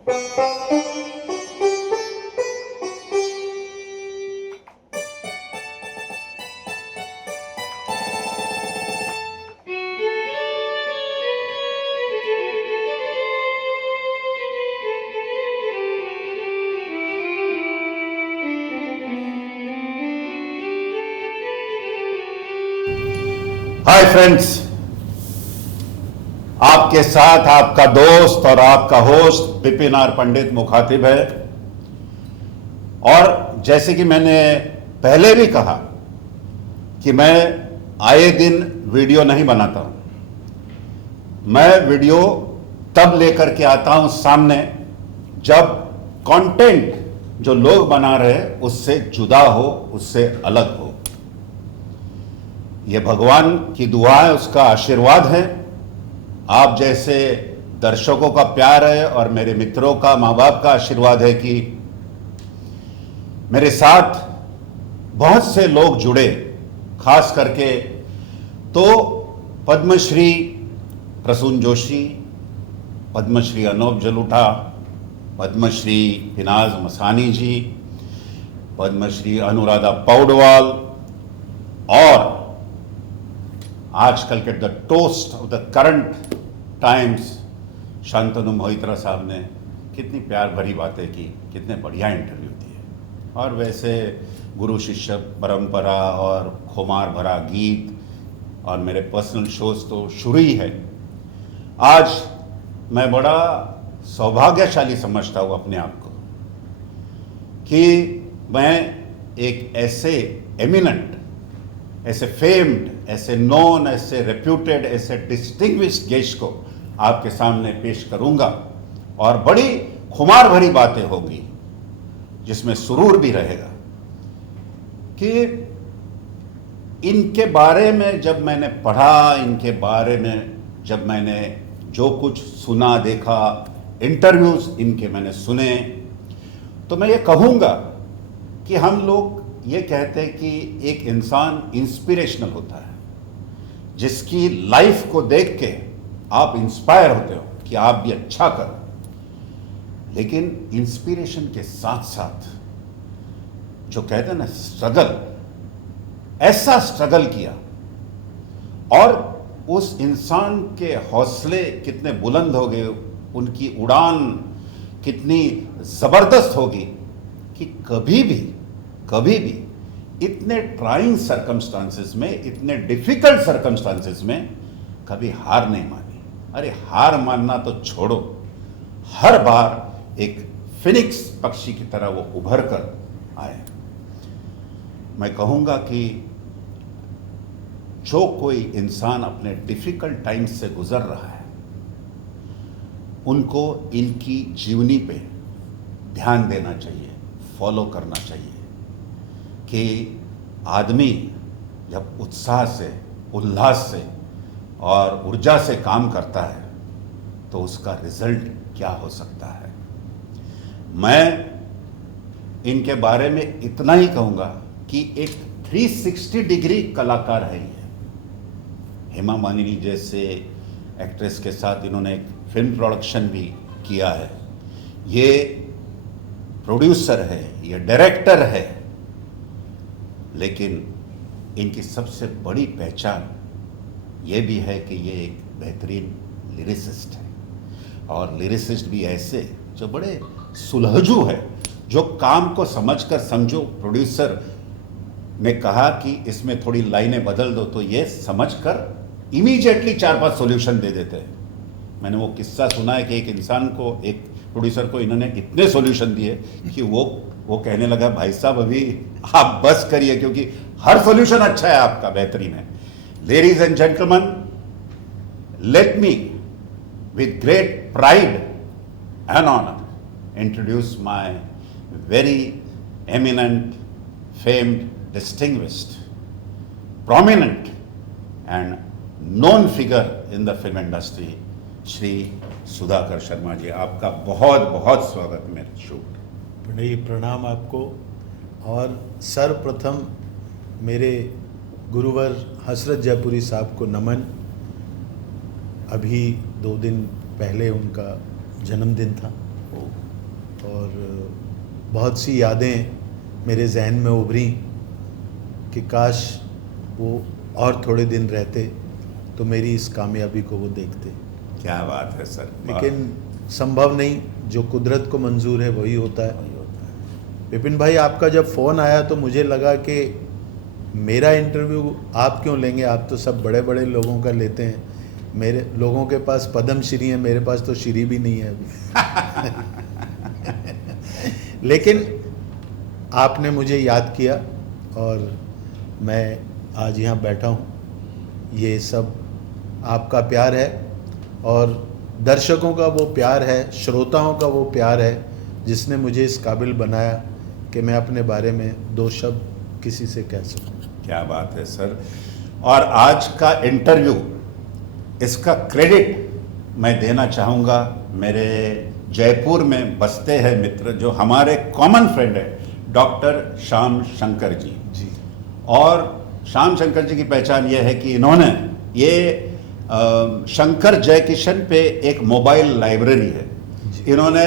Hi friends, आपके साथ आपका दोस्त और आपका होस्ट विपिन आर पंडित मुखातिब है। और जैसे कि मैंने पहले भी कहा कि मैं आए दिन वीडियो नहीं बनाता हूं। मैं वीडियो तब लेकर के आता हूं सामने जब कंटेंट जो लोग बना रहे हैं उससे जुदा हो, उससे अलग हो। ये भगवान की दुआ है, उसका आशीर्वाद है। आप जैसे दर्शकों का प्यार है और मेरे मित्रों का, माँ बाप का आशीर्वाद है कि मेरे साथ बहुत से लोग जुड़े। खास करके तो पद्मश्री प्रसून जोशी, पद्मश्री अनूप जलोटा, पद्मश्री फिनाज मसानी जी, पद्मश्री अनुराधा पौडवाल और आजकल के the toast of the current times Shantanu Moitra साहब ने कितनी प्यार भरी बातें की, कितने बढ़िया इंटरव्यू दिए। और वैसे गुरु शिष्य परंपरा और खुमार भरा गीत और मेरे पर्सनल शोज तो शुरू ही है। आज मैं बड़ा सौभाग्यशाली समझता हूँ अपने आप को कि मैं एक ऐसे एमिनेंट, ऐसे फेम्ड, ऐसे नोन, ऐसे रेप्यूटेड, ऐसे डिस्टिंग्विश्ड गेस्ट को आपके सामने पेश करूंगा और बड़ी खुमार भरी बातें होगी जिसमें सुरूर भी रहेगा। कि इनके बारे में जब मैंने पढ़ा, इनके बारे में जब मैंने जो कुछ सुना, देखा, इंटरव्यूज इनके मैंने सुने, तो मैं ये कहूँगा कि हम लोग ये कहते हैं कि एक इंसान इंस्पिरेशनल होता है, जिसकी लाइफ को देख के आप इंस्पायर होते हो कि आप भी अच्छा करो। लेकिन इंस्पिरेशन के साथ साथ जो कहते हैं ना स्ट्रगल, ऐसा स्ट्रगल किया और उस इंसान के हौसले कितने बुलंद हो गए, उनकी उड़ान कितनी जबरदस्त होगी कि कभी भी इतने ट्राइंग सर्कमस्टांसेस में, इतने डिफिकल्ट सर्कमस्टांसेस में कभी हार नहीं मानी। अरे हार मानना तो छोड़ो, हर बार एक फिनिक्स पक्षी की तरह वो उभर कर आए। मैं कहूंगा कि जो कोई इंसान अपने डिफिकल्ट टाइम्स से गुजर रहा है, उनको इनकी जीवनी पे ध्यान देना चाहिए, फॉलो करना चाहिए कि आदमी जब उत्साह से, उल्लास से और ऊर्जा से काम करता है तो उसका रिजल्ट क्या हो सकता है। मैं इनके बारे में इतना ही कहूँगा कि एक 360 डिग्री कलाकार है ये। हेमा मालिनी जैसे एक्ट्रेस के साथ इन्होंने एक फिल्म प्रोडक्शन भी किया है, ये प्रोड्यूसर है, ये डायरेक्टर है, लेकिन इनकी सबसे बड़ी पहचान ये भी है कि ये एक बेहतरीन लिरिसिस्ट है। और लिरिसिस्ट भी ऐसे जो बड़े सुलझू है, जो काम को समझकर, समझो प्रोड्यूसर ने कहा कि इसमें थोड़ी लाइनें बदल दो तो ये समझकर इमीडिएटली 4-5 सॉल्यूशन दे देते हैं। मैंने वो किस्सा सुना है कि एक इंसान को, एक प्रोड्यूसर को इन्होंने इतने सॉल्यूशन दिए कि वो कहने लगा भाई साहब अभी आप बस करिए, क्योंकि हर सॉल्यूशन अच्छा है आपका, बेहतरीन है। Ladies and gentleman, let me with great pride and honour introduce my very eminent, famed, distinguished, prominent and known figure in the film industry, Shri Sudhakar Sharma ji. आपका बहुत बहुत स्वागत मेरे शूट। बड़े प्रणाम आपको। और सर्वप्रथम मेरे गुरुवर हसरत जयपुरी साहब को नमन। अभी 2 दिन पहले उनका जन्मदिन था और बहुत सी यादें मेरे जहन में उभरी कि काश वो और थोड़े दिन रहते तो मेरी इस कामयाबी को वो देखते। क्या बात है सर। लेकिन संभव नहीं, जो कुदरत को मंजूर है वही होता है। विपिन भाई, आपका जब फ़ोन आया तो मुझे लगा कि मेरा इंटरव्यू आप क्यों लेंगे, आप तो सब बड़े बड़े लोगों का लेते हैं। मेरे लोगों के पास पद्म श्री है, मेरे पास तो श्री भी नहीं है अभी। लेकिन आपने मुझे याद किया और मैं आज यहाँ बैठा हूँ। ये सब आपका प्यार है और दर्शकों का वो प्यार है, श्रोताओं का वो प्यार है जिसने मुझे इस काबिल बनाया कि मैं अपने बारे में दो शब्द किसी से कह सकूं। क्या बात है सर। और आज का इंटरव्यू, इसका क्रेडिट मैं देना चाहूँगा मेरे जयपुर में बसते हैं मित्र, जो हमारे कॉमन फ्रेंड है, डॉक्टर श्याम शंकर जी। और श्याम शंकर जी की पहचान ये है कि इन्होंने ये शंकर जयकिशन पे एक मोबाइल लाइब्रेरी है। इन्होंने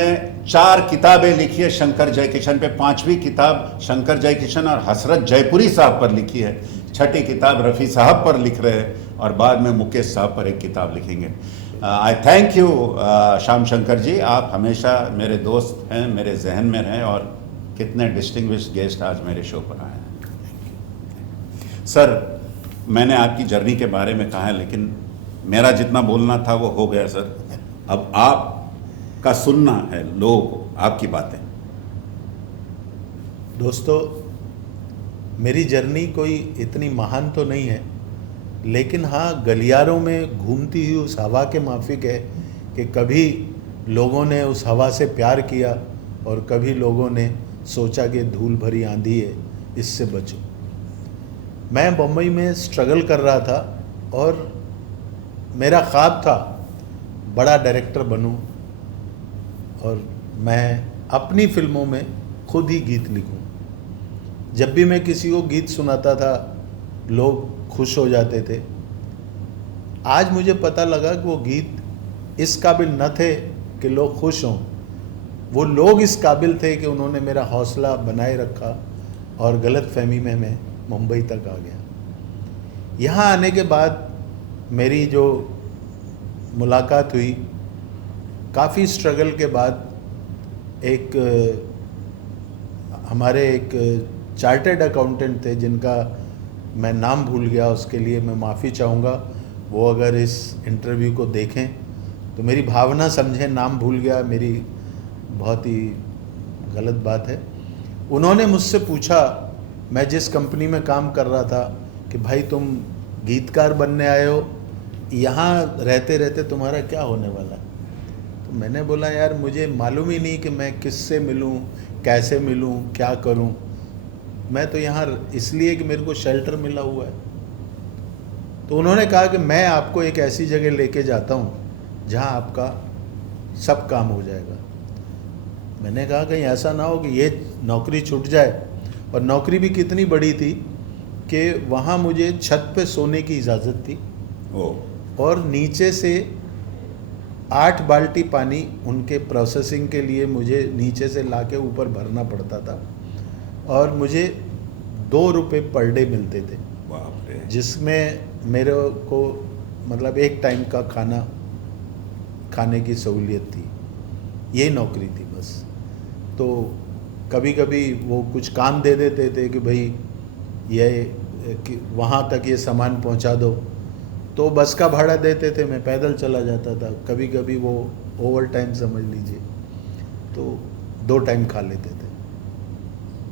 4 किताबें लिखी है शंकर जयकिशन पे, 5वीं किताब शंकर जयकिशन और हसरत जयपुरी साहब पर लिखी है, 6ठी किताब रफ़ी साहब पर लिख रहे हैं और बाद में मुकेश साहब पर एक किताब लिखेंगे। I thank you Shyam Shankar ji, आप हमेशा मेरे दोस्त हैं, मेरे जहन में रहें और कितने डिस्टिंग्विश्ड गेस्ट आज मेरे शो पर आए हैं। सर, मैंने आपकी जर्नी के बारे में कहा है, लेकिन मेरा जितना बोलना था वो हो गया सर। अब आपका सुनना है लोगों को, आपकी बातें। दोस्तों, मेरी जर्नी कोई इतनी महान तो नहीं है, लेकिन हाँ, गलियारों में घूमती हुई उस हवा के माफिक है कि कभी लोगों ने उस हवा से प्यार किया और कभी लोगों ने सोचा कि धूल भरी आंधी है, इससे बचो। मैं बम्बई में स्ट्रगल कर रहा था और मेरा ख्वाब था बड़ा डायरेक्टर बनूं और मैं अपनी फिल्मों में खुद ही गीत लिखूं। जब भी मैं किसी को गीत सुनाता था लोग खुश हो जाते थे। आज मुझे पता लगा कि वो गीत इस काबिल न थे कि लोग खुश हों, वो लोग इस काबिल थे कि उन्होंने मेरा हौसला बनाए रखा और गलतफहमी में मैं मुंबई तक आ गया। यहाँ आने के बाद मेरी जो मुलाकात हुई, काफ़ी स्ट्रगल के बाद एक हमारे एक चार्टर्ड अकाउंटेंट थे जिनका मैं नाम भूल गया, उसके लिए मैं माफ़ी चाहूँगा। वो अगर इस इंटरव्यू को देखें तो मेरी भावना समझें, नाम भूल गया मेरी बहुत ही गलत बात है। उन्होंने मुझसे पूछा, मैं जिस कंपनी में काम कर रहा था, कि भाई तुम गीतकार बनने आए हो, यहाँ रहते रहते तुम्हारा क्या होने वाला है? तो मैंने बोला, यार मुझे मालूम ही नहीं कि मैं किससे मिलूँ, कैसे मिलूँ, क्या करूँ। मैं तो यहाँ इसलिए कि मेरे को शेल्टर मिला हुआ है। तो उन्होंने कहा कि मैं आपको एक ऐसी जगह लेके जाता हूँ जहाँ आपका सब काम हो जाएगा। मैंने कहा कहीं ऐसा ना हो कि ये नौकरी छूट जाए। और नौकरी भी कितनी बड़ी थी कि वहाँ मुझे छत पे सोने की इजाज़त थी और नीचे से 8 बाल्टी पानी उनके प्रोसेसिंग के लिए मुझे नीचे से लाके ऊपर भरना पड़ता था और मुझे 2 रुपये पर डे मिलते थे, जिसमें मेरे को मतलब एक टाइम का खाना खाने की सहूलियत थी। यही नौकरी थी बस। तो कभी कभी वो कुछ काम दे देते थे कि भाई ये वहाँ तक ये सामान पहुँचा दो, तो बस का भाड़ा देते थे, मैं पैदल चला जाता था। कभी कभी वो ओवर टाइम समझ लीजिए, तो 2 टाइम खा लेते थे।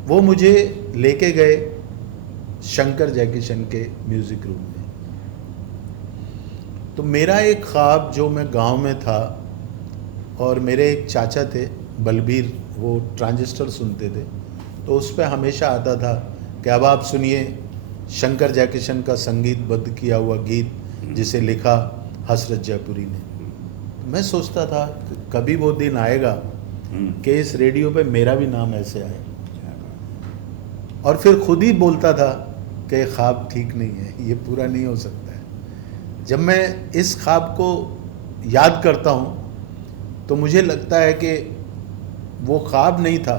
वो मुझे लेके गए शंकर जयकिशन के म्यूज़िक रूम में। तो मेरा एक ख्वाब, जो मैं गांव में था और मेरे एक चाचा थे बलबीर, वो ट्रांजिस्टर सुनते थे, तो उस पर हमेशा आता था कि अब आप सुनिए शंकर जयकिशन का संगीतबद्ध किया हुआ गीत जिसे लिखा हसरत जयपुरी ने। मैं सोचता था कभी वो दिन आएगा कि इस रेडियो पे मेरा भी नाम ऐसे आए। और फिर खुद ही बोलता था कि ख्वाब ठीक नहीं है, ये पूरा नहीं हो सकता है। जब मैं इस ख्वाब को याद करता हूँ तो मुझे लगता है कि वो ख्वाब नहीं था,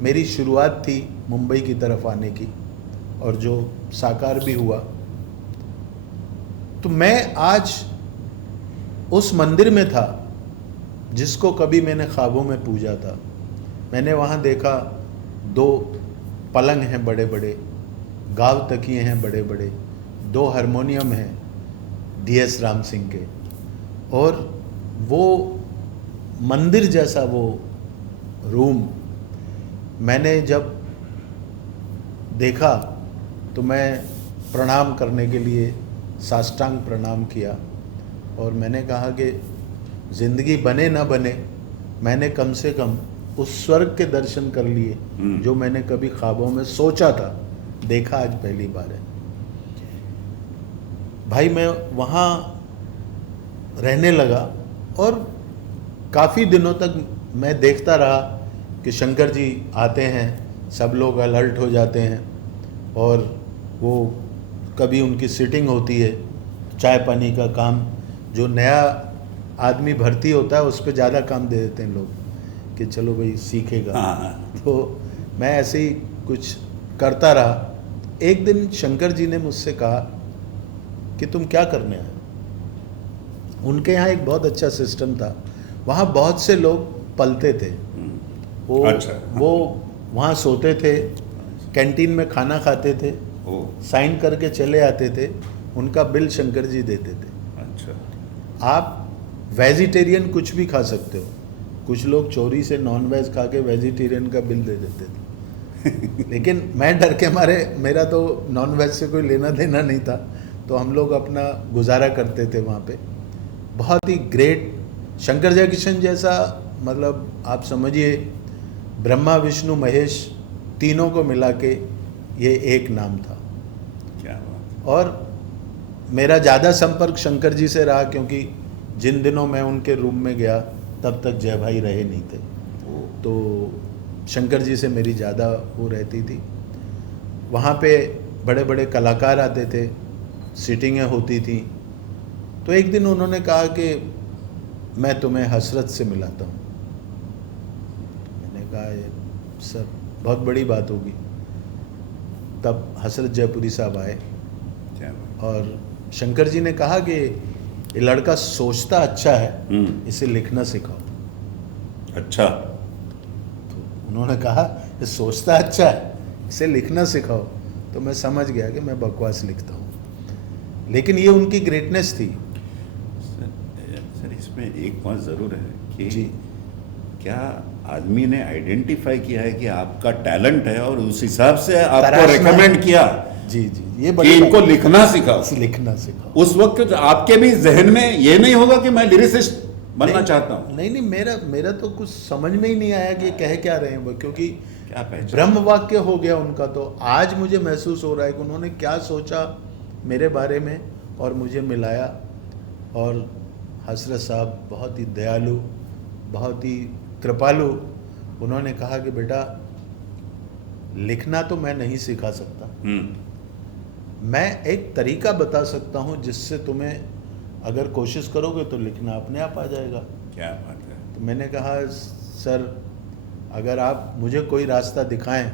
मेरी शुरुआत थी मुंबई की तरफ आने की, और जो साकार भी हुआ। तो मैं आज उस मंदिर में था जिसको कभी मैंने ख्वाबों में पूजा था। मैंने वहाँ देखा 2 पलंग हैं बड़े बड़े, गाव तकिए हैं बड़े बड़े, 2 हारमोनियम हैं DS राम सिंह के, और वो मंदिर जैसा वो रूम मैंने जब देखा तो मैं प्रणाम करने के लिए साष्टांग प्रणाम किया, और मैंने कहा कि ज़िंदगी बने ना बने, मैंने कम से कम उस स्वर्ग के दर्शन कर लिए जो मैंने कभी ख्वाबों में सोचा था, देखा आज पहली बार है। भाई मैं वहाँ रहने लगा, और काफ़ी दिनों तक मैं देखता रहा कि शंकर जी आते हैं, सब लोग अलर्ट हो जाते हैं, और वो कभी उनकी सीटिंग होती है, चाय पानी का काम, जो नया आदमी भर्ती होता है उस पर ज़्यादा काम दे देते हैं लोग कि चलो भाई सीखेगा। तो मैं ऐसे ही कुछ करता रहा। एक दिन शंकर जी ने मुझसे कहा कि तुम क्या करने आए। उनके यहाँ एक बहुत अच्छा सिस्टम था, वहाँ बहुत से लोग पलते थे, वो वहाँ सोते थे, कैंटीन में खाना खाते थे, साइन करके चले आते थे, उनका बिल शंकर जी देते थे। अच्छा। आप वेजिटेरियन कुछ भी खा सकते हो, कुछ लोग चोरी से नॉन वेज खा के वेजिटेरियन का बिल दे देते थे लेकिन मैं डर के मारे, मेरा तो नॉन वेज से कोई लेना देना नहीं था, तो हम लोग अपना गुजारा करते थे वहाँ पे। बहुत ही ग्रेट, शंकर जयकिशन जैसा, मतलब आप समझिए ब्रह्मा विष्णु महेश तीनों को मिला के ये एक नाम था। क्या बात। और मेरा ज़्यादा संपर्क शंकर जी से रहा, क्योंकि जिन दिनों मैं उनके रूम में गया तब तक जय भाई रहे नहीं थे, तो शंकर जी से मेरी ज़्यादा वो रहती थी। वहाँ पे बड़े बड़े कलाकार आते थे, सीटिंगें होती थी। तो एक दिन उन्होंने कहा कि मैं तुम्हें हसरत से मिलाता हूँ। मैंने कहा सर बहुत बड़ी बात होगी। तब हसरत जयपुरी साहब आए, और शंकर जी ने कहा कि ये लड़का सोचता अच्छा है, इसे लिखना सिखाओ। अच्छा। तो उन्होंने कहा ये सोचता अच्छा है, इसे लिखना सिखाओ। तो मैं समझ गया कि मैं बकवास लिखता हूँ, लेकिन ये उनकी ग्रेटनेस थी। सर इसमें एक बात ज़रूर है कि जी, क्या आदमी ने आइडेंटिफाई किया है कि आपका टैलेंट है और उस हिसाब से आपको रेकमेंड किया। जी जी, ये कि इनको लिखना सिखाओ, लिखना सिखाओ। उस वक्त आपके भी जहन में ये नहीं होगा कि मैं लिरिसिस्ट बनना चाहता हूँ? नहीं, मेरा तो कुछ समझ में ही नहीं आया कि कह क्या रहे हैं वो, क्योंकि ब्रह्म वाक्य हो गया उनका। तो आज मुझे महसूस हो रहा है कि उन्होंने क्या सोचा मेरे बारे में और मुझे मिलाया। और हसरत साहब बहुत ही दयालु, बहुत ही कृपालु, उन्होंने कहा कि बेटा लिखना तो मैं नहीं सिखा सकता, मैं एक तरीका बता सकता हूँ जिससे तुम्हें अगर कोशिश करोगे तो लिखना अपने आप आ जाएगा। क्या बात है। तो मैंने कहा सर अगर आप मुझे कोई रास्ता दिखाएं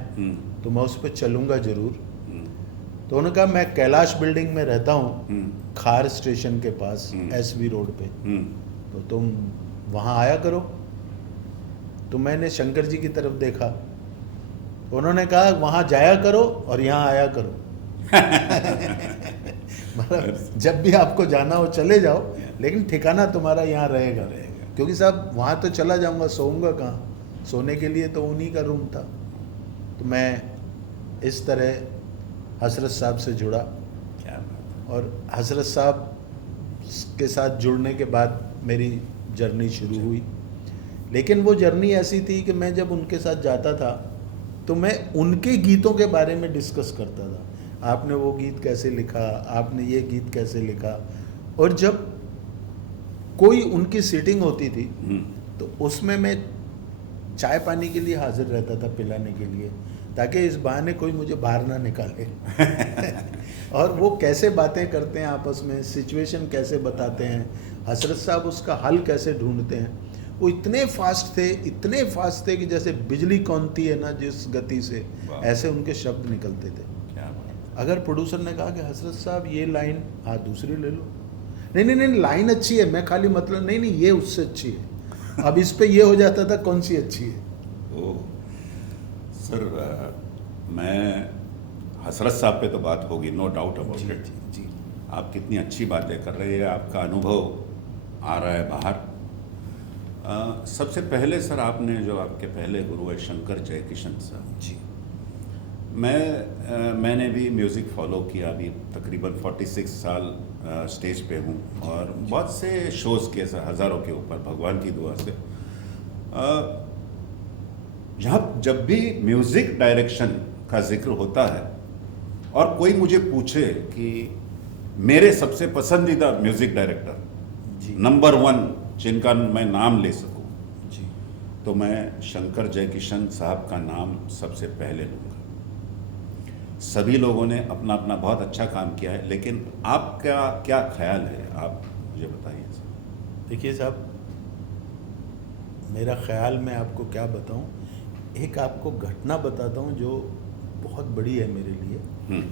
तो मैं उस पर चलूँगा ज़रूर। तो उन्होंने कहा मैं कैलाश बिल्डिंग में रहता हूँ, खार स्टेशन के पास, SV रोड पे, तो तुम वहाँ आया करो। तो मैंने शंकर जी की तरफ देखा, तो उन्होंने कहा वहाँ जाया करो और यहाँ आया करो मतलब जब भी आपको जाना हो चले जाओ, लेकिन ठिकाना तुम्हारा यहाँ रहेगा। क्योंकि साहब वहाँ तो चला जाऊँगा, सोऊंगा कहाँ? सोने के लिए तो उन्हीं का रूम था। तो मैं इस तरह हसरत साहब से जुड़ा। क्या बात। और हसरत साहब के साथ जुड़ने के बाद मेरी जर्नी शुरू हुई। लेकिन वो जर्नी ऐसी थी कि मैं जब उनके साथ जाता था तो मैं उनके गीतों के बारे में डिस्कस करता था। आपने वो गीत कैसे लिखा, आपने ये गीत कैसे लिखा। और जब कोई उनकी सीटिंग होती थी तो उसमें मैं चाय पानी के लिए हाजिर रहता था, पिलाने के लिए, ताकि इस बहाने कोई मुझे बाहर ना निकाले और वो कैसे बातें करते हैं आपस में, सिचुएशन कैसे बताते हैं, हसरत साहब उसका हल कैसे ढूंढते हैं, वो इतने फास्ट थे कि जैसे बिजली कौनती है ना जिस गति से, वाह। ऐसे उनके शब्द निकलते थे। क्या बात। अगर प्रोड्यूसर ने कहा कि हसरत साहब ये लाइन हाँ दूसरी ले लो, नहीं लाइन अच्छी है, मैं खाली मतलब नहीं ये उससे अच्छी है, अब इस पे ये हो जाता था कौन सी अच्छी है। ओह सर, मैं हसरत साहब पे तो बात होगी, नो डाउट अबाउट जी इट। जी जी। आप कितनी अच्छी बातें कर रहे हैं, आपका अनुभव आ रहा है बाहर। सबसे पहले सर, आपने जो आपके पहले गुरु है शंकर जयकिशन साहब जी। मैंने भी म्यूज़िक फॉलो किया, अभी तकरीबन 46 साल स्टेज पे हूँ और बहुत से शोज़ किए सर, हज़ारों के ऊपर, भगवान की दुआ से। जब भी म्यूज़िक डायरेक्शन का जिक्र होता है और कोई मुझे पूछे कि मेरे सबसे पसंदीदा म्यूज़िक डायरेक्टर जी नंबर 1 जिनका मैं नाम ले सकूं, जी। तो मैं शंकर जयकिशन साहब का नाम सबसे पहले लूँगा। सभी लोगों ने अपना अपना बहुत अच्छा काम किया है, लेकिन आपका क्या ख्याल है, आप मुझे बताइए सर। देखिए साहब, मेरा ख्याल मैं आपको क्या बताऊं, एक आपको घटना बताता हूं जो बहुत बड़ी है मेरे लिए।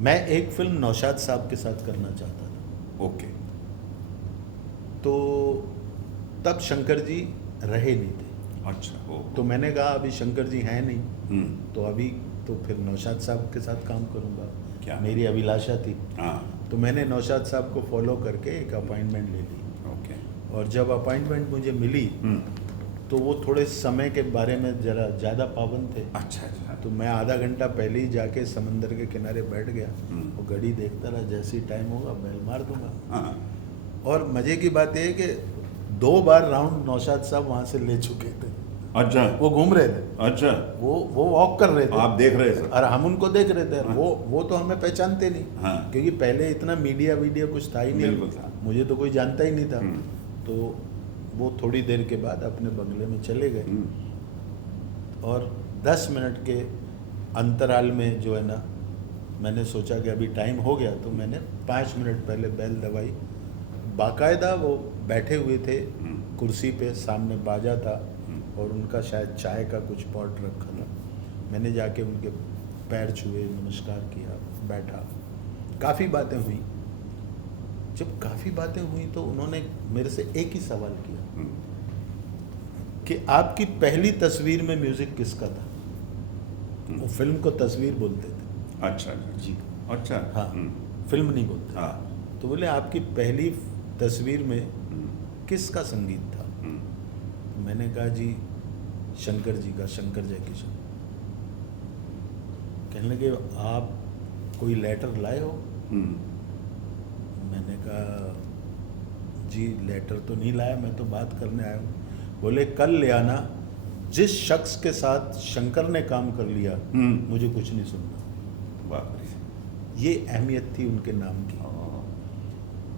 मैं एक फिल्म नौशाद साहब के साथ करना चाहता था, ओके। तो तब शंकर जी रहे नहीं थे। अच्छा हो। तो मैंने कहा अभी शंकर जी हैं नहीं, हम्म, तो अभी तो फिर नौशाद साहब के साथ काम करूंगा, क्या? मेरी अभिलाषा थी। हाँ, तो मैंने नौशाद साहब को फॉलो करके एक अपॉइंटमेंट ले ली, ओके। और जब अपॉइंटमेंट मुझे मिली हम्म, तो वो थोड़े समय के बारे में ज़रा ज़्यादा पाबंद थे। अच्छा अच्छा। तो मैं आधा घंटा पहले ही जाके समंदर के किनारे बैठ गया, हम्म। और घड़ी देखता रहा, जैसे ही टाइम होगा बेल मार दूंगा। हाँ, और मज़े की बात यह है कि 2 बार राउंड नौशाद साहब वहाँ से ले चुके थे। अच्छा वो घूम रहे थे, अच्छा। वो वॉक कर रहे थे, आप देख रहे सर। और हम उनको देख रहे थे। हाँ। वो तो हमें पहचानते नहीं, हाँ। क्योंकि पहले इतना मीडिया कुछ था ही बिल्कुल नहीं, था। मुझे तो कोई जानता ही नहीं था। हम्म। तो वो थोड़ी देर के बाद अपने बंगले में चले गए, और 10 मिनट के अंतराल में जो है ना, मैंने सोचा कि अभी टाइम हो गया, तो मैंने 5 मिनट पहले बेल दबाई। बाकायदा वो बैठे हुए थे कुर्सी पे, सामने बाजा था, और उनका शायद चाय का कुछ पॉट रखा था। मैंने जाके उनके पैर छुए, नमस्कार किया, बैठा। काफ़ी बातें हुई। जब काफ़ी बातें हुई तो उन्होंने मेरे से एक ही सवाल किया कि आपकी पहली तस्वीर में म्यूज़िक किसका था? वो फिल्म को तस्वीर बोलते थे। अच्छा अच्छा जी। अच्छा। हाँ, फिल्म नहीं बोलते। हाँ। तो बोले आपकी पहली तस्वीर में किसका संगीत था? तो मैंने कहा जी शंकर जी का, शंकर जयकिशन। कहने लगे आप कोई लेटर लाए हो? मैंने कहा जी लेटर तो नहीं लाया, मैं तो बात करने आया हूँ। बोले कल ले आना, जिस शख्स के साथ शंकर ने काम कर लिया मुझे कुछ नहीं सुनना। बाप रे। ये अहमियत थी उनके नाम की।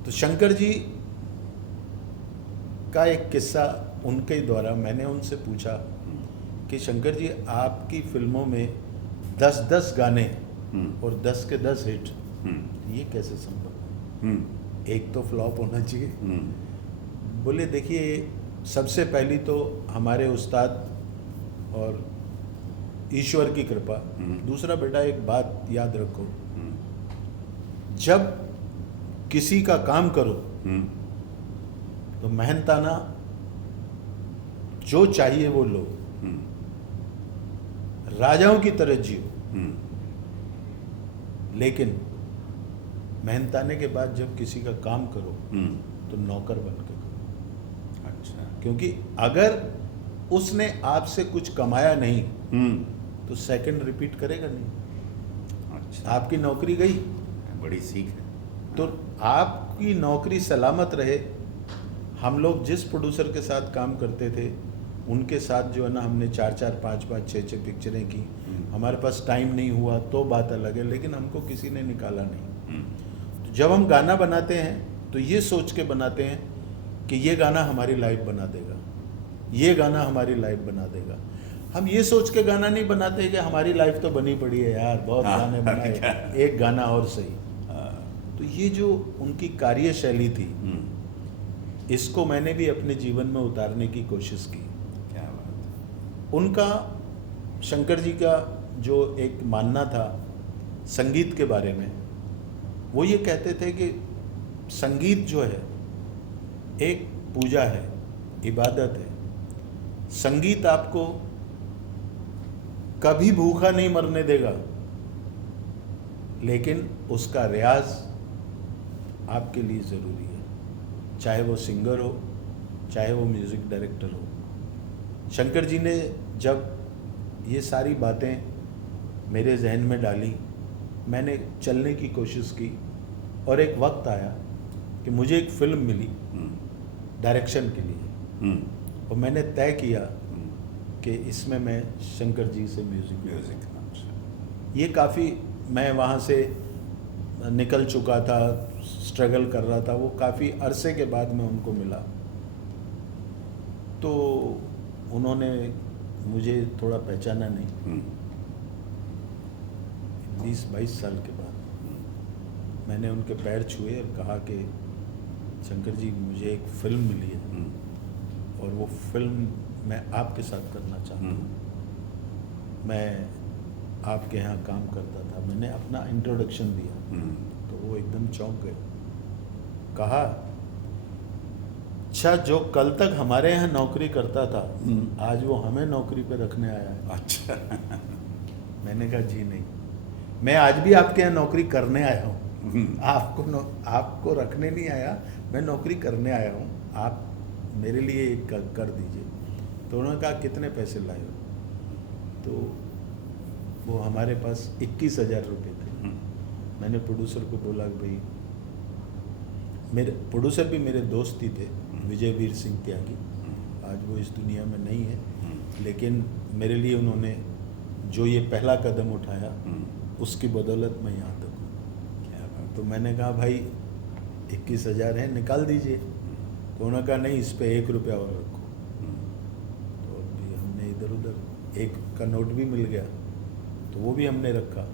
तो शंकर जी का एक किस्सा उनके द्वारा, मैंने उनसे पूछा कि शंकर जी आपकी फिल्मों में 10-10 गाने और 10 के 10 हिट, ये कैसे संभव है? एक तो फ्लॉप होना चाहिए। बोले देखिए, सबसे पहली तो हमारे उस्ताद और ईश्वर की कृपा, दूसरा बेटा एक बात याद रखो, जब किसी का काम करो तो मेहनताना जो चाहिए वो लो, राजाओं की तरह जियो, लेकिन मेहनताने के बाद जब किसी का काम करो तो नौकर बन के करो। अच्छा। क्योंकि अगर उसने आपसे कुछ कमाया नहीं तो सेकंड रिपीट करेगा नहीं। अच्छा, आपकी नौकरी गई, बड़ी सीख है। तो आपकी नौकरी सलामत रहे। हम लोग जिस प्रोड्यूसर के साथ काम करते थे उनके साथ जो है ना, हमने 4-4, 5-5, 6-6 पिक्चरें की। हमारे पास टाइम नहीं हुआ तो बात अलग है, लेकिन हमको किसी ने निकाला नहीं। तो जब हम गाना बनाते हैं तो ये सोच के बनाते हैं कि ये गाना हमारी लाइफ बना देगा, ये गाना हमारी लाइफ बना देगा। हम ये सोच के गाना नहीं बनाते कि हमारी लाइफ तो बनी पड़ी है यार, बहुत गाने बनाए, एक गाना और सही। तो ये जो उनकी कार्यशैली थी, इसको मैंने भी अपने जीवन में उतारने की कोशिश की। क्या बात उनका, शंकर जी का जो एक मानना था संगीत के बारे में, वो ये कहते थे कि संगीत जो है एक पूजा है, इबादत है। संगीत आपको कभी भूखा नहीं मरने देगा, लेकिन उसका रियाज आपके लिए ज़रूरी है, चाहे वो सिंगर हो, चाहे वो म्यूज़िक डायरेक्टर हो। शंकर जी ने जब ये सारी बातें मेरे जहन में डाली, मैंने चलने की कोशिश की, और एक वक्त आया कि मुझे एक फिल्म मिली डायरेक्शन के लिए, और मैंने तय किया कि इसमें मैं शंकर जी से म्यूज़िक। ये काफ़ी, मैं वहाँ से निकल चुका था, स्ट्रगल कर रहा था, वो काफ़ी अरसे के बाद मैं उनको मिला, तो उन्होंने मुझे थोड़ा पहचाना नहीं। 20-22 साल के बाद मैंने उनके पैर छुए और कहा कि शंकर जी, मुझे एक फिल्म मिली है और वो फिल्म मैं आपके साथ करना चाहता हूँ। मैं आपके यहाँ काम करता था। मैंने अपना इंट्रोडक्शन दिया तो वो एकदम चौंक गए। कहा, अच्छा, जो कल तक हमारे यहाँ नौकरी करता था आज वो हमें नौकरी पे रखने आया है। अच्छा। मैंने कहा, जी नहीं, मैं आज भी आपके यहाँ नौकरी करने आया हूँ, आपको रखने नहीं आया, मैं नौकरी करने आया हूँ, आप मेरे लिए एक कर दीजिए। तो उन्होंने कहा, कितने पैसे लाए हो? तो वो हमारे पास 21,000 रुपये थे। मैंने प्रोड्यूसर को बोला कि भाई, मेरे प्रोड्यूसर भी मेरे दोस्त ही थे, विजय वीर सिंह त्यागी, आज वो इस दुनिया में नहीं है, लेकिन मेरे लिए उन्होंने जो ये पहला कदम उठाया उसकी बदौलत मैं यहाँ तक हूँ। तो मैंने कहा, भाई 21,000 है, निकाल दीजिए। तो उन्होंने कहा, नहीं, इस पे 1 रुपया और रखो। तो अभी हमने इधर उधर 1 का नोट भी मिल गया, तो वो भी हमने रखा।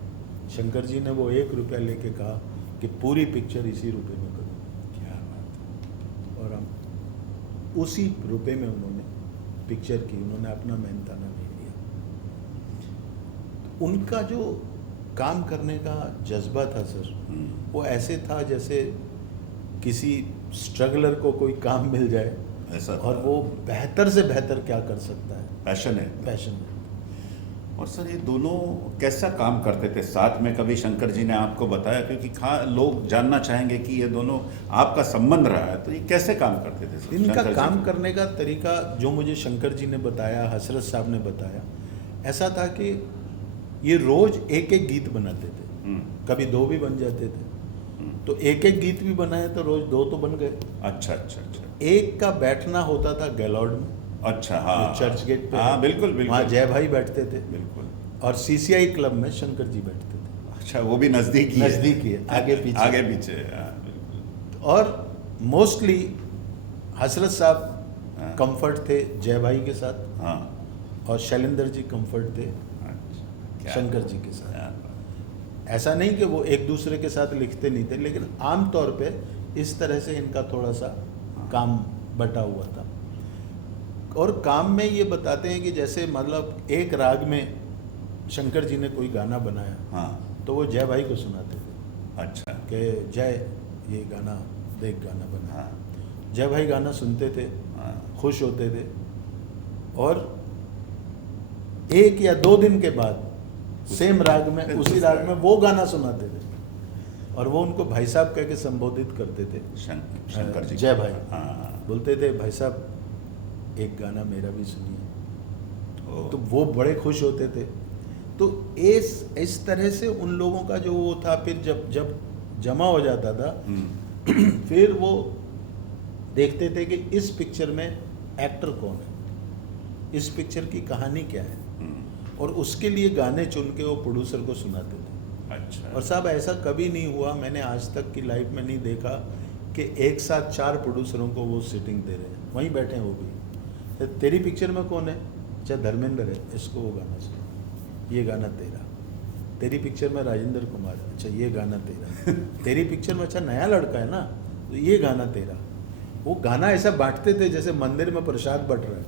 शंकर जी ने वो 1 रुपया लेके कहा कि पूरी पिक्चर इसी रुपए में करो। क्या बात। और हम उसी रुपए में उन्होंने पिक्चर की, उन्होंने अपना मेहनताना नहीं लिया। तो उनका जो काम करने का जज्बा था सर, वो ऐसे था जैसे किसी स्ट्रगलर को कोई काम मिल जाए ऐसा, और वो बेहतर से बेहतर क्या कर सकता है। पैशन है। पैशन है। और सर, ये दोनों कैसा काम करते थे साथ में? कभी शंकर जी ने आपको बताया? क्योंकि लोग जानना चाहेंगे कि ये दोनों आपका संबंध रहा है, तो ये कैसे काम करते थे सर? इनका काम करने का तरीका जो मुझे शंकर जी ने बताया, हसरत साहब ने बताया, ऐसा था कि ये रोज एक एक गीत बनाते थे, कभी 2 भी बन जाते थे। तो एक एक गीत भी बनाए तो रोज 2 तो बन गए। अच्छा अच्छा अच्छा। एक का बैठना होता था गैलॉर्ड में। अच्छा, हाँ, चर्च गेट पे। हाँ, बिल्कुल बिल्कुल। वहाँ जय भाई बैठते थे। बिल्कुल। और सीसीआई क्लब में शंकर जी बैठते थे। अच्छा, वो भी नजदीक है, आगे पीछे। आगे पीछे, हाँ, बिल्कुल। और मोस्टली हसरत साहब कंफर्ट थे जय भाई के साथ, हाँ, और शैलेंद्र जी कंफर्ट थे शंकर जी के साथ। ऐसा नहीं कि वो एक दूसरे के साथ लिखते नहीं थे, लेकिन आम तौर पे इस तरह से इनका थोड़ा सा काम बटा हुआ था। और काम में ये बताते हैं कि जैसे मतलब एक राग में शंकर जी ने कोई गाना बनाया, हाँ, तो वो जय भाई को सुनाते थे। अच्छा, कि जय, ये गाना देख, गाना बना। हाँ, जय भाई गाना सुनते थे, हाँ, खुश होते थे, और 1 या 2 दिन के बाद सेम राग में, उसी राग में वो गाना सुनाते थे, और वो उनको भाई साहब कह के संबोधित करते थे। शंकर जी, जय भाई। हाँ, बोलते थे, भाई साहब एक गाना मेरा भी सुनिए। तो वो बड़े खुश होते थे। तो इस तरह से उन लोगों का जो वो था, फिर जब जमा हो जाता था फिर वो देखते थे कि इस पिक्चर में एक्टर कौन है, इस पिक्चर की कहानी क्या है, और उसके लिए गाने चुन के वो प्रोड्यूसर को सुनाते थे। अच्छा। और साहब, ऐसा कभी नहीं हुआ, मैंने आज तक की लाइफ में नहीं देखा कि एक साथ 4 प्रोड्यूसरों को वो सिटिंग दे रहे हैं, वहीं बैठे हैं वो भी। तेरी पिक्चर में कौन है? अच्छा, धर्मेंद्र है, इसको वो गाना सुना, ये गाना तेरा। तेरी पिक्चर में राजेंद्र कुमार है, अच्छा ये गाना तेरा। तेरी पिक्चर में अच्छा नया लड़का है ना, तो ये गाना तेरा। वो गाना ऐसा बांटते थे जैसे मंदिर में प्रसाद बट रहा है।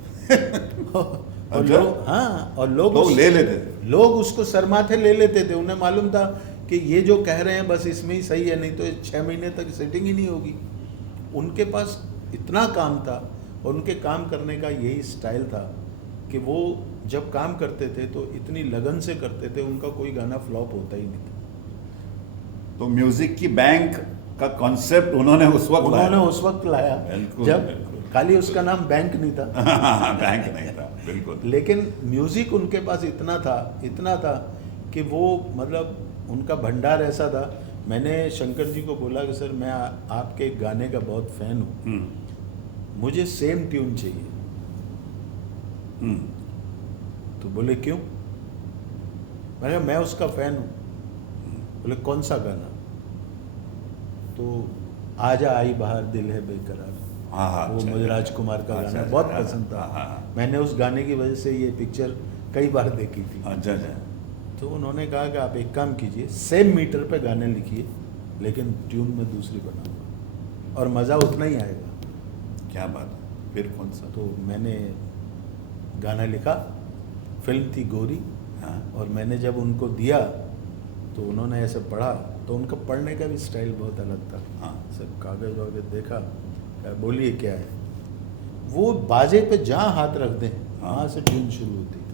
और लोग, हाँ, और लोग ले लेते थे। लोग उसको सरमाथे ले लेते थे। उन्हें मालूम था कि ये जो कह रहे हैं बस इसमें ही सही है, नहीं तो 6 महीने तक सेटिंग ही नहीं होगी। उनके पास इतना काम था और उनके काम करने का यही स्टाइल था कि वो जब काम करते थे तो इतनी लगन से करते थे, उनका कोई गाना फ्लॉप होता ही नहीं था। तो म्यूजिक की बैंक का कॉन्सेप्ट उन्होंने उस वक्त लाया बिल्कुल, जब बिल्कुल। खाली उसका नाम बैंक नहीं था। बैंक नहीं था, बिल्कुल। लेकिन म्यूजिक उनके पास इतना था कि वो मतलब उनका भंडार ऐसा था। मैंने शंकर जी को बोला कि सर मैं आपके गाने का बहुत फैन हूँ, मुझे सेम ट्यून चाहिए। तो बोले क्यों? मैंने कहा मैं उसका फैन हूँ। बोले कौन सा गाना? तो आजा आई बाहर दिल है बेकरार, वो मुझे राजकुमार का गाना बहुत पसंद था। मैंने उस गाने की वजह से ये पिक्चर कई बार देखी थी। अच्छा। तो उन्होंने कहा कि आप एक काम कीजिए, सेम मीटर पे गाने लिखिए लेकिन ट्यून में दूसरी बनाऊंगा और मज़ा उतना ही आएगा। क्या बात है, फिर कौन सा? तो मैंने गाना लिखा, फिल्म थी गोरी। हाँ। और मैंने जब उनको दिया तो उन्होंने ऐसे पढ़ा, तो उनका पढ़ने का भी स्टाइल बहुत अलग था। हाँ। सब कागज़ वागज देखा, बोलिए क्या है। वो बाजे पे जहाँ हाथ रख दें वहाँ से ट्यून शुरू होती थी।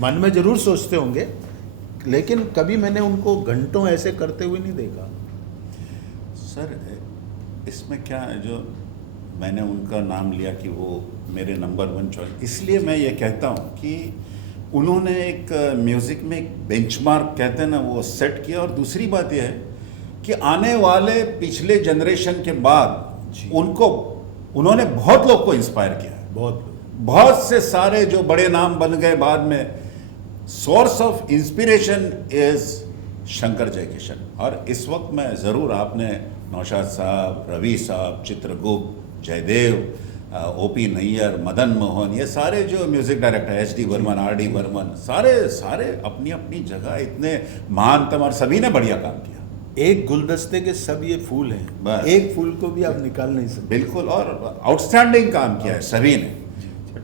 मन में जरूर सोचते होंगे, लेकिन कभी मैंने उनको घंटों ऐसे करते हुए नहीं देखा। सर इसमें क्या है, जो मैंने उनका नाम लिया कि वो मेरे नंबर 1 चॉइस, इसलिए मैं ये कहता हूँ कि उन्होंने एक म्यूज़िक में एक बेंचमार्क कहते हैं ना, वो सेट किया। और दूसरी बात यह है कि आने वाले पिछले जनरेशन के बाद उन्होंने बहुत लोग को इंस्पायर किया है। बहुत से सारे जो बड़े नाम बन गए बाद में, source of inspiration is Shankar Jaikishan. और इस वक्त मैं ज़रूर, आपने नौशाद साहब, रवि साहब, चित्रगुप्त, जयदेव, ओपी नैयर, मदन मोहन, ये सारे जो music director, HD Burman, RD Burman, सारे अपनी अपनी जगह इतने महानतम, और सभी ने बढ़िया काम किया। एक गुलदस्ते के सब ये फूल हैं, एक फूल को भी आप निकाल नहीं सकते। बिल्कुल, और आउटस्टैंडिंग काम किया है सभी ने।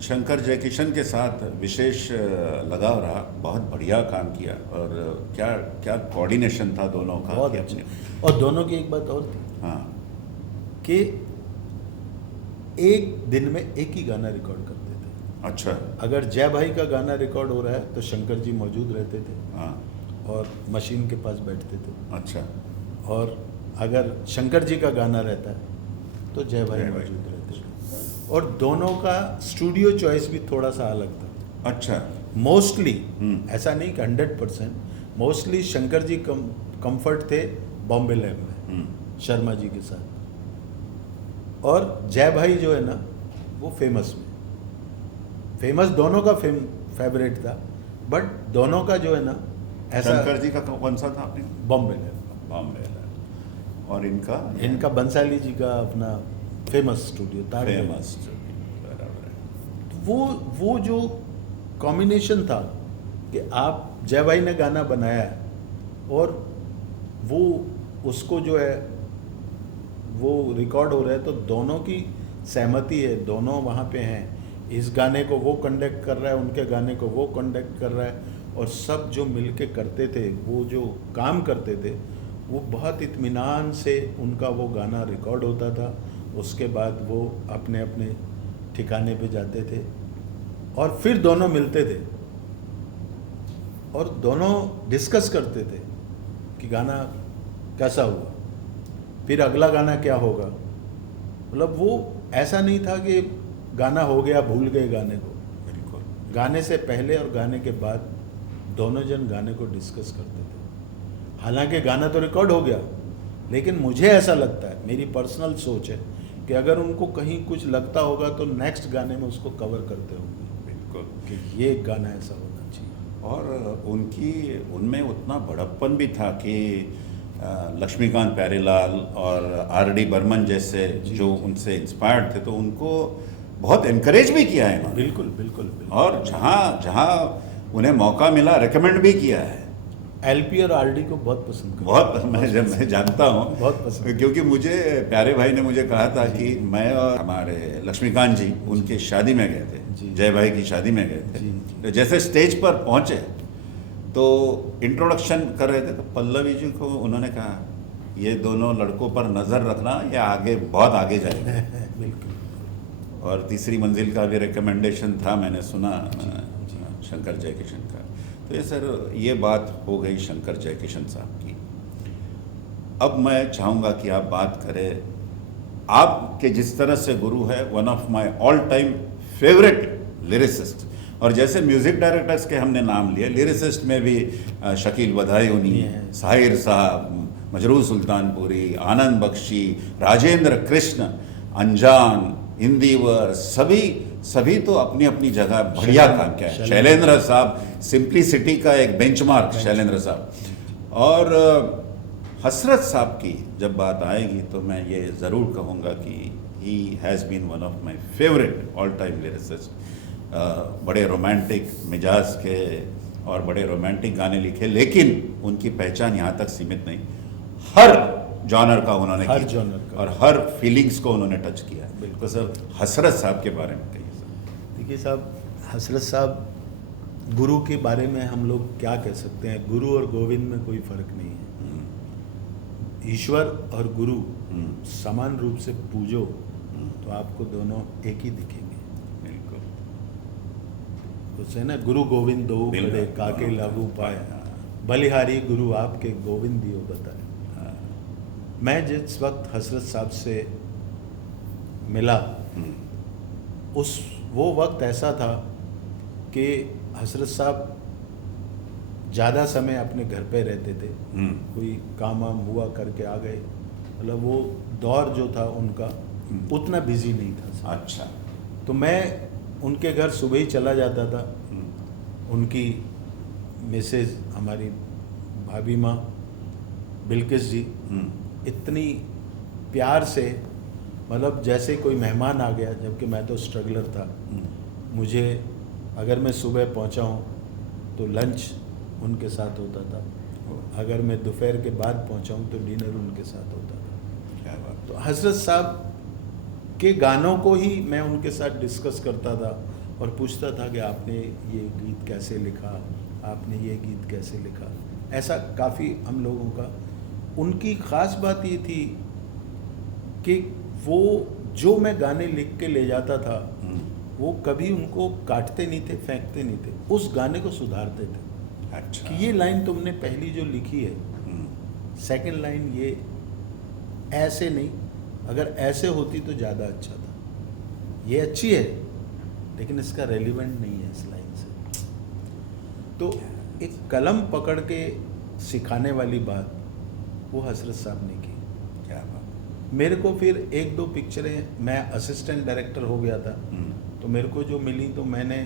शंकर जयकिशन के साथ विशेष लगाव रहा, बहुत बढ़िया काम किया। और क्या कोऑर्डिनेशन था दोनों का, बहुत अच्छा। और दोनों की एक बात और थी, हाँ, कि एक दिन में एक ही गाना रिकॉर्ड करते थे। अच्छा। अगर जय भाई का गाना रिकॉर्ड हो रहा है तो शंकर जी मौजूद रहते थे, हाँ, और मशीन के पास बैठते थे। अच्छा। और अगर शंकर जी का गाना रहता है तो जय भाई मौजूद रहते थे। और दोनों का स्टूडियो चॉइस भी थोड़ा सा अलग था। अच्छा। मोस्टली, ऐसा नहीं कि 100%, मोस्टली शंकर जी कंफर्ट थे बॉम्बे लैब में शर्मा जी के साथ, और जय भाई जो है ना वो फेमस में। फेमस दोनों का फेवरेट था, बट दोनों का जो है ना ऐसा। शंकर जी का कौन सा था आपने? बॉम्बे लैब। बॉम्बे लैब। और इनका बंसाली जी का अपना फेमस स्टूडियो था। फेमस बराबर है। वो जो कॉम्बिनेशन था कि आप, जय भाई ने गाना बनाया है और वो उसको जो है वो रिकॉर्ड हो रहा है, तो दोनों की सहमति है, दोनों वहाँ पे हैं। इस गाने को वो कंडक्ट कर रहा है, उनके गाने को वो कंडक्ट कर रहा है, और सब जो मिलके करते थे, वो जो काम करते थे, वो बहुत इत्मीनान से उनका वो गाना रिकॉर्ड होता था। उसके बाद वो अपने अपने ठिकाने पे जाते थे और फिर दोनों मिलते थे और दोनों डिस्कस करते थे कि गाना कैसा हुआ, फिर अगला गाना क्या होगा। मतलब वो ऐसा नहीं था कि गाना हो गया भूल गए गाने को। बिल्कुल। गाने से पहले और गाने के बाद दोनों जन गाने को डिस्कस करते थे। हालांकि गाना तो रिकॉर्ड हो गया, लेकिन मुझे ऐसा लगता है, मेरी पर्सनल सोच है कि अगर उनको कहीं कुछ लगता होगा तो नेक्स्ट गाने में उसको कवर करते होंगे। बिल्कुल, कि ये गाना ऐसा होना चाहिए। और उनमें उतना बड़प्पन भी था कि लक्ष्मीकांत प्यारेलाल और RD बर्मन जैसे जो उनसे इंस्पायर्ड थे, तो उनको बहुत इनकरेज भी किया है इन्होंने। बिल्कुल बिल्कुल बिल्कुल। और जहाँ उन्हें मौका मिला रिकमेंड भी किया है। एलपी और आरडी को बहुत पसंद करता बहुत मैं जानता हूँ, बहुत पसंद। क्योंकि मुझे प्यारे भाई ने मुझे कहा था कि मैं और हमारे लक्ष्मीकांत जी उनकी शादी में गए जी। थे, जय भाई की शादी में गए थे। जी, जी। तो जैसे स्टेज पर पहुंचे तो इंट्रोडक्शन कर रहे थे, तो पल्लवी जी को उन्होंने कहा, ये दोनों लड़कों पर नज़र रखना, ये आगे बहुत आगे जाएंगे। बिल्कुल। और तीसरी मंजिल का भी रिकमेंडेशन था, मैंने सुना शंकर जयकिशन का। तो ये सर, ये बात हो गई शंकर जयकिशन साहब की। अब मैं चाहूँगा कि आप बात करें, आपके जिस तरह से गुरु है, one of my all time favourite lyricist. और जैसे म्यूज़िक डायरेक्टर्स के हमने नाम लिए, लिरिसिस्ट में भी शकील बदायूनी, साहिर साहब, मजरूह सुल्तानपुरी, आनंद बख्शी, राजेंद्र कृष्ण, अनजान, इंदिवर, सभी तो अपनी अपनी जगह बढ़िया काम किया है। शैलेंद्र साहब, सिंप्लिसिटी का एक बेंचमार्क शैलेंद्र साहब। और हसरत साहब की जब बात आएगी तो मैं ये ज़रूर कहूँगा कि he has been one of my favourite all time lyricist. बड़े रोमांटिक मिजाज के और बड़े रोमांटिक गाने लिखे, लेकिन उनकी पहचान यहाँ तक सीमित नहीं, हर जॉनर का उन्होंने हर किया जॉनर का और हर फीलिंग्स को उन्होंने टच किया। बिल्कुल सर, हसरत साहब के बारे में कहिए सर। देखिए साहब, हसरत साहब, गुरु के बारे में हम लोग क्या कह सकते हैं, गुरु और गोविंद में कोई फर्क नहीं है। ईश्वर और गुरु समान रूप से पूजो तो आपको दोनों एक ही दिखेंगे। बिल्कुल। उससे ना, गुरु गोविंद दो खड़े काके लागू पाए, बलिहारी गुरु आपके गोविंद दियो बताए। मैं जिस वक्त हसरत साहब से मिला, वो वक्त ऐसा था कि हसरत साहब ज़्यादा समय अपने घर पे रहते थे, कोई काम वाम हुआ करके आ गए, मतलब वो दौर जो था उनका उतना बिजी नहीं था। अच्छा। तो मैं उनके घर सुबह ही चला जाता था। उनकी मिसेज, हमारी भाभी माँ बिल्किस जी, इतनी प्यार से, मतलब जैसे कोई मेहमान आ गया, जबकि मैं तो स्ट्रगलर था। मुझे, अगर मैं सुबह पहुंचा हूं तो लंच उनके साथ होता था, अगर मैं दोपहर के बाद पहुंचा हूं तो डिनर उनके साथ होता था। क्या बात। तो हजरत साहब के गानों को ही मैं उनके साथ डिस्कस करता था और पूछता था कि आपने ये गीत कैसे लिखा, आपने ये गीत कैसे लिखा। ऐसा काफ़ी हम लोगों का। उनकी ख़ास बात ये थी कि वो जो मैं गाने लिख के ले जाता था, वो कभी उनको काटते नहीं थे, फेंकते नहीं थे, उस गाने को सुधारते थे। अच्छा। कि ये लाइन तुमने पहली जो लिखी है, सेकंड लाइन ये ऐसे नहीं, अगर ऐसे होती तो ज़्यादा अच्छा था। ये अच्छी है लेकिन इसका रेलिवेंट नहीं है इस लाइन से। तो एक कलम पकड़ के सिखाने वाली बात वो हसरत साहब ने की। क्या बात। मेरे को फिर एक दो पिक्चरें, मैं असिस्टेंट डायरेक्टर हो गया था, तो मेरे को जो मिली तो मैंने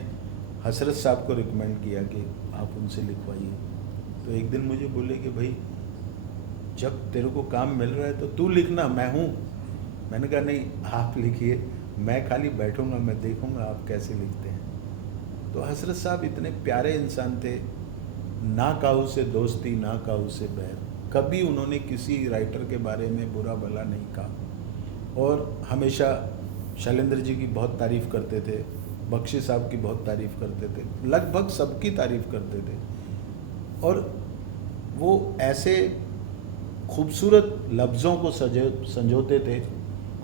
हसरत साहब को रिकमेंड किया कि आप उनसे लिखवाइए। तो एक दिन मुझे बोले कि भाई जब तेरे को काम मिल रहा है तो तू लिखना, मैं हूँ। मैंने कहा नहीं, आप लिखिए, मैं खाली बैठूंगा, मैं देखूंगा आप कैसे लिखते हैं। तो हसरत साहब इतने प्यारे इंसान थे, ना काहू से दोस्ती ना काहू से बैर, कभी उन्होंने किसी राइटर के बारे में बुरा भला नहीं कहा और हमेशा शैलेंद्र जी की बहुत तारीफ़ करते थे, बख्शी साहब की बहुत तारीफ़ करते थे, लगभग सबकी तारीफ़ करते थे। और वो ऐसे खूबसूरत लफ्ज़ों को संजोते थे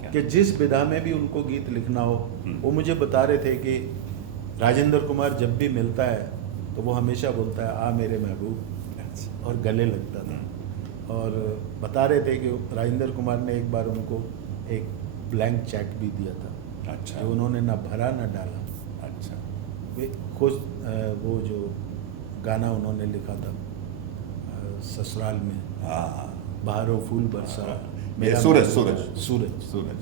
कि जिस विधा में भी उनको गीत लिखना हो, वो मुझे बता रहे थे कि राजेंद्र कुमार जब भी मिलता है तो वो हमेशा बोलता है आ मेरे महबूब, और गले लगता था। और बता रहे थे कि राजेंद्र कुमार ने एक बार उनको एक ब्लैंक चेक भी दिया था। अच्छा। जो उन्होंने ना भरा ना डाला। अच्छा। वे खुद वो जो गाना उन्होंने लिखा था ससुराल में, हाँ, बहारो फूल बरसाओ मेरा सूरज सूरज सूरज सूरज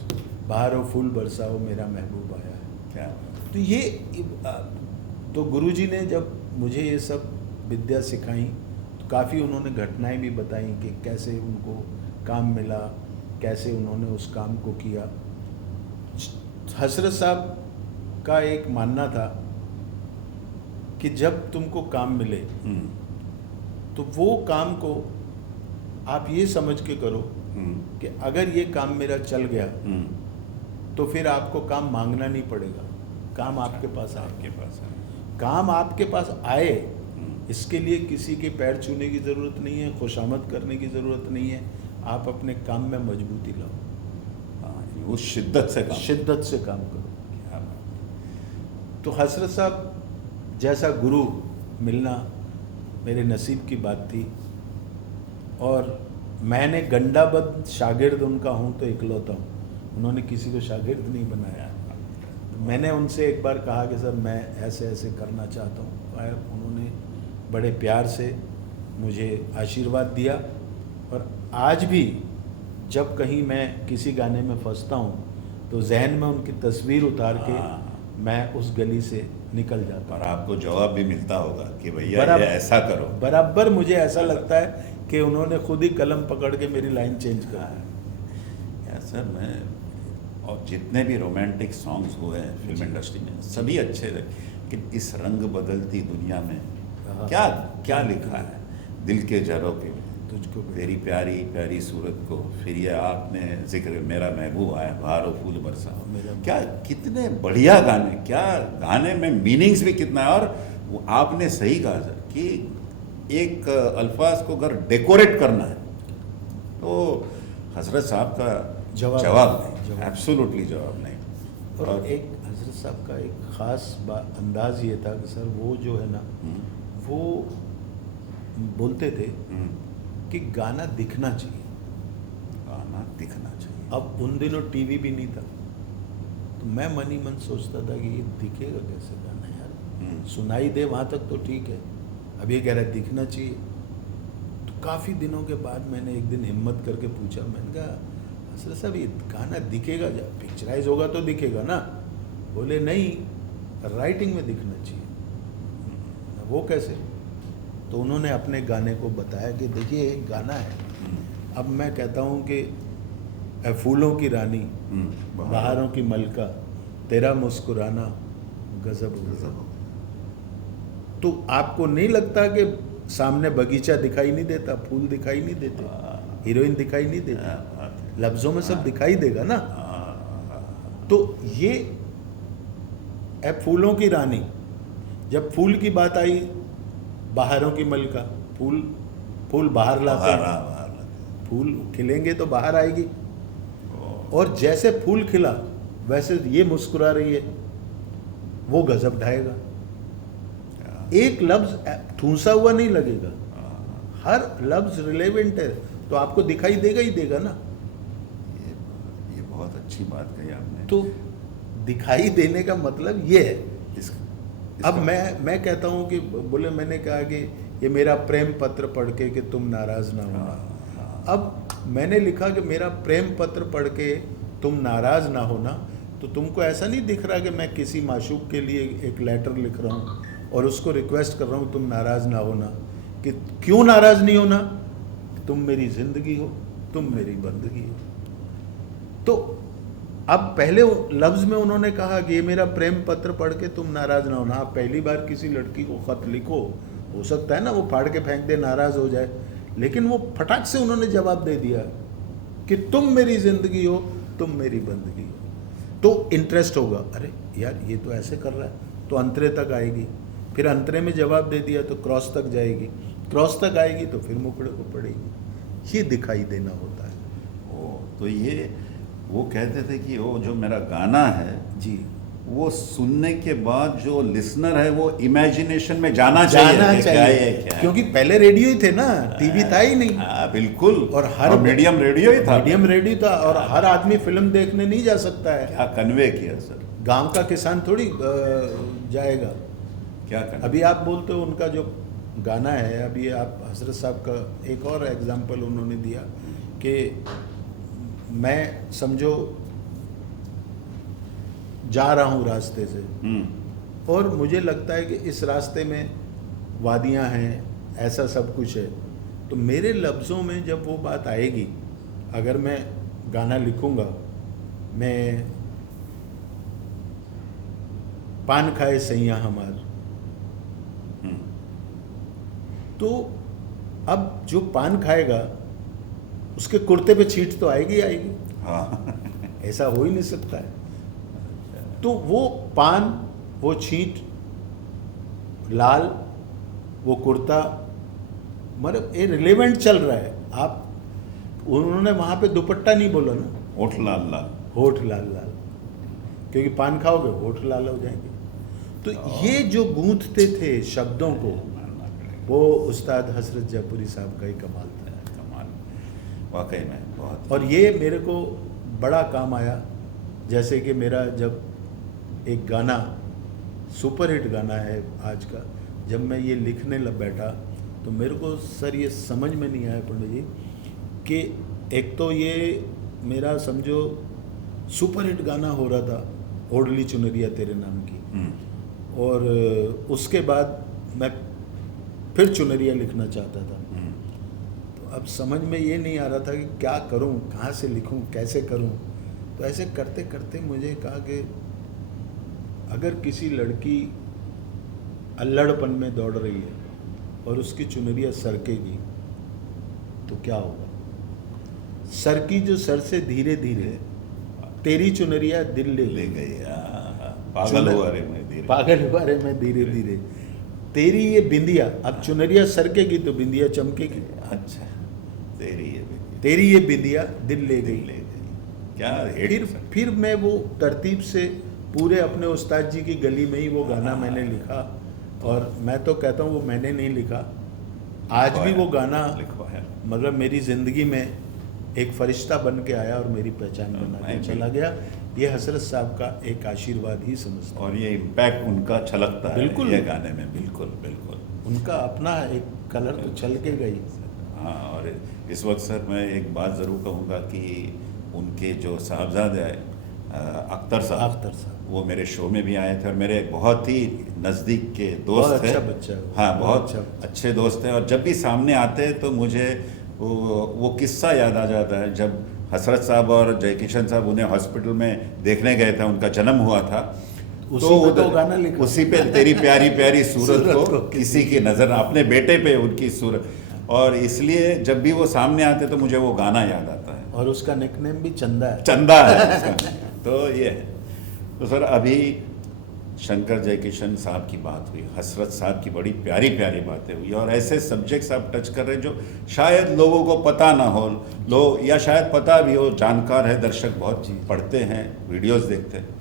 बहारो फूल बरसाओ मेरा महबूब आया है। क्या। तो ये तो गुरुजी ने जब मुझे ये सब विद्या सिखाई तो काफ़ी उन्होंने घटनाएं भी बताई कि कैसे उनको काम मिला, कैसे उन्होंने उस काम को किया। हसरत साहब का एक मानना था कि जब तुमको काम मिले तो वो काम को आप ये समझ के करो कि अगर ये काम मेरा चल गया तो फिर आपको काम मांगना नहीं पड़ेगा, काम आपके पास आए। आपके पास है। काम आपके पास आए, इसके लिए किसी के पैर छूने की ज़रूरत नहीं है, खुशामद करने की ज़रूरत नहीं है। आप अपने काम में मजबूती लाओ, हाँ, वो शिद्दत से काम। शिद्दत से काम करो। क्या बात। तो हजरत साहब जैसा गुरु मिलना मेरे नसीब की बात थी, और मैंने गंडाबद्ध शागिर्द उनका हूँ तो इकलौता हूँ, उन्होंने किसी को शागिर्द नहीं बनाया। मैंने उनसे एक बार कहा कि सर मैं ऐसे ऐसे करना चाहता हूँ, और उन्होंने बड़े प्यार से मुझे आशीर्वाद दिया। और आज भी जब कहीं मैं किसी गाने में फंसता हूँ तो जहन में उनकी तस्वीर उतार के मैं उस गली से निकल जाता हूँ। और आपको जवाब भी मिलता होगा कि भैया बराबर- ये ऐसा करो। बराबर मुझे ऐसा लगता है कि उन्होंने खुद ही कलम पकड़ के मेरी लाइन चेंज कर दी। या सर मैं, और जितने भी रोमांटिक सॉन्ग्स हुए हैं फिल्म इंडस्ट्री में सभी अच्छे थे, लेकिन इस रंग बदलती दुनिया में हाँ। क्या क्या लिखा है, दिल के झरोखे में तुझको तेरी प्यारी प्यारी सूरत को, फिर ये आपने जिक्र मेरा महबूब आया, बहारो फूल बरसा, क्या कितने बढ़िया गाने, क्या गाने में मीनिंग्स भी कितना है। और वो आपने सही कहा सर कि एक अल्फाज को अगर डेकोरेट करना है तो हजरत साहब का जवाब नहीं, एब्सोल्युटली जवाब नहीं। और एक हजरत साहब का एक ख़ास अंदाज ये था कि सर वो जो है ना, वो बोलते थे कि गाना दिखना चाहिए, गाना दिखना चाहिए। अब उन दिनों टीवी भी नहीं था, तो मैं मन ही मन सोचता था कि ये दिखेगा कैसे गाना यार, सुनाई दे वहाँ तक तो ठीक है, अब ये कह रहा है दिखना चाहिए। तो काफ़ी दिनों के बाद मैंने एक दिन हिम्मत करके पूछा, मैंने कहा हजरत साहब ये गाना दिखेगा, जब पिक्चराइज होगा तो दिखेगा ना? बोले नहीं, राइटिंग में दिखना चाहिए। वो कैसे? तो उन्होंने अपने गाने को बताया कि देखिए एक गाना है, अब मैं कहता हूँ कि ए फूलों की रानी, बहारों की मलका, तेरा मुस्कुराना गजब गजब। तो आपको नहीं लगता कि सामने बगीचा दिखाई नहीं देता, फूल दिखाई नहीं देते, हीरोइन दिखाई नहीं देती, लफ्ज़ों में सब दिखाई देगा ना? तो ये ए फूलों की रानी, जब फूल की बात आई, बहारों की मलका, फूल फूल बाहर लाते हैं, फूल खिलेंगे तो बाहर आएगी, और जैसे फूल खिला वैसे ये मुस्कुरा रही है, वो गजब ढाएगा। एक लफ्ज ठूंसा हुआ नहीं लगेगा, हर लफ्ज रिलेवेंट है, तो आपको दिखाई देगा ही देगा ना। ये बहुत अच्छी बात कही आपने। तो दिखाई देने का मतलब ये है। अब मैं कहता हूँ कि बोले, मैंने कहा कि ये मेरा प्रेम पत्र पढ़ के कि तुम नाराज ना होना। अब मैंने लिखा कि मेरा प्रेम पत्र पढ़ के तुम नाराज ना होना, तो तुमको ऐसा नहीं दिख रहा कि मैं किसी माशूक के लिए एक लेटर लिख रहा हूँ और उसको रिक्वेस्ट कर रहा हूँ तुम नाराज ना होना, कि क्यों नाराज नहीं होना? तुम मेरी जिंदगी हो, तुम मेरी बंदगी हो। तो अब पहले लफ्ज़ में उन्होंने कहा कि ये मेरा प्रेम पत्र पढ़ के तुम नाराज ना होना। आप पहली बार किसी लड़की को ख़त लिखो, हो सकता है ना वो फाड़ के फेंक दे, नाराज़ हो जाए, लेकिन वो फटाक से उन्होंने जवाब दे दिया कि तुम मेरी ज़िंदगी हो, तुम मेरी बंदगी हो। तो इंटरेस्ट होगा, अरे यार ये तो ऐसे कर रहा है, तो अंतरे तक आएगी, फिर अंतरे में जवाब दे दिया तो क्रॉस तक जाएगी, क्रॉस तक आएगी तो फिर मुकड़े को पड़ेगी। ये दिखाई देना होता है। ओ, तो ये वो कहते थे कि वो जो मेरा गाना है जी, वो सुनने के बाद जो लिसनर है वो इमेजिनेशन में जाना चाहिए, जाना कि क्या चाहिए, है, क्या है। क्योंकि पहले रेडियो ही थे ना, टीवी था ही नहीं। हाँ बिल्कुल, और हर मीडियम रेडियो ही था, मीडियम रेडियो था, और हर आदमी फिल्म देखने नहीं जा सकता है। क्या कन्वे किया सर, गांव का किसान थोड़ी जाएगा। क्या करना। अभी आप बोलते हो उनका जो गाना है, अभी आप हजरत साहब का एक और एग्जाम्पल उन्होंने दिया कि मैं समझो जा रहा हूँ रास्ते से, और मुझे लगता है कि इस रास्ते में वादियाँ हैं, ऐसा सब कुछ है, तो मेरे लफ्ज़ों में जब वो बात आएगी, अगर मैं गाना लिखूँगा, मैं पान खाए सैया हमार, तो अब जो पान खाएगा उसके कुर्ते पे छींट तो आएगी ही आएगी, हाँ ऐसा हो ही नहीं सकता है। तो वो पान, वो छींट, लाल, वो कुर्ता, मतलब ये रिलेवेंट चल रहा है। आप, उन्होंने वहाँ पे दुपट्टा नहीं बोला ना, होठ लाल लाल। होठ लाल लाल, क्योंकि पान खाओगे होठ लाल हो जाएंगे। तो ये जो गूंथते थे शब्दों को, वो उस्ताद हसरत जयपुरी साहब का ही कमाल था। कमाल, वाकई में बहुत। और ये मेरे को बड़ा काम आया। जैसे कि मेरा जब एक गाना, सुपरहिट गाना है आज का, जब मैं ये लिखने लग बैठा तो मेरे को सर ये समझ में नहीं आया पंडित जी कि एक तो ये मेरा समझो सुपरहिट गाना हो रहा था, ओढ़ली चुनरिया तेरे नाम की, और उसके बाद मैं फिर चुनरिया लिखना चाहता था। तो अब समझ में ये नहीं आ रहा था कि क्या करूं, कहाँ से लिखूं, कैसे करूं। तो ऐसे करते करते मुझे कहा कि अगर किसी लड़की अल्लड़पन में दौड़ रही है और उसकी चुनरिया सरकेगी तो क्या होगा। सरकी जो सर से धीरे धीरे, तेरी चुनरिया दिल ले ले गई, गई, पागल हुआ रे मैं धीरे, पागल हुआ रे मैं धीरे धीरे, तेरी ये बिंदिया, अब चुनरिया सरकेगी तो बिंदिया चमकेगी। अच्छा, तेरी ये बिंदिया दिल ले ले गई। गई, क्या फिर मैं वो तरतीब से पूरे अपने उस्ताद जी की गली में ही वो गाना मैंने लिखा। और मैं तो कहता हूँ वो मैंने नहीं लिखा, आज भी वो गाना लिखवाया। मतलब मेरी ज़िंदगी में एक फरिश्ता बन के आया और मेरी पहचान बना के चला गया। ये हसरत साहब का एक आशीर्वाद ही समझता हूँ। और ये इम्पैक्ट उनका छलकता है बिल्कुल। ये गाने में, बिल्कुल बिल्कुल। उनका अपना एक कलर तो छल के गई। हाँ, और इस वक्त सर मैं एक बात ज़रूर कहूँगा कि उनके जो साहबजादे अख्तर साहब, वो मेरे शो में भी आए थे और मेरे बहुत ही नज़दीक के दोस्त बहुत थे। अच्छा बच्चा है। हाँ, बहुत अच्छा अच्छे दोस्त हैं। और जब भी सामने आते हैं तो मुझे वो किस्सा याद आ जाता है जब हसरत साहब और जयकिशन साहब उन्हें हॉस्पिटल में देखने गए थे, उनका जन्म हुआ था। उसी पे तो गाना लिखा। उसी पे तेरी प्यारी प्यारी सूरत को किसी की नज़र, अपने बेटे पे उनकी सूरत। और इसलिए जब भी वो सामने आते तो मुझे वो गाना याद आता है। और उसका निकनेम भी चंदा है। चंदा है उसका। तो ये है। तो सर अभी शंकर जयकिशन साहब की बात हुई, हसरत साहब की बड़ी प्यारी प्यारी बातें हुई, और ऐसे सब्जेक्ट्स आप टच कर रहे हैं जो शायद लोगों को पता ना हो, लोग या शायद पता भी हो, जानकार है दर्शक, बहुत पढ़ते हैं, वीडियोस देखते हैं।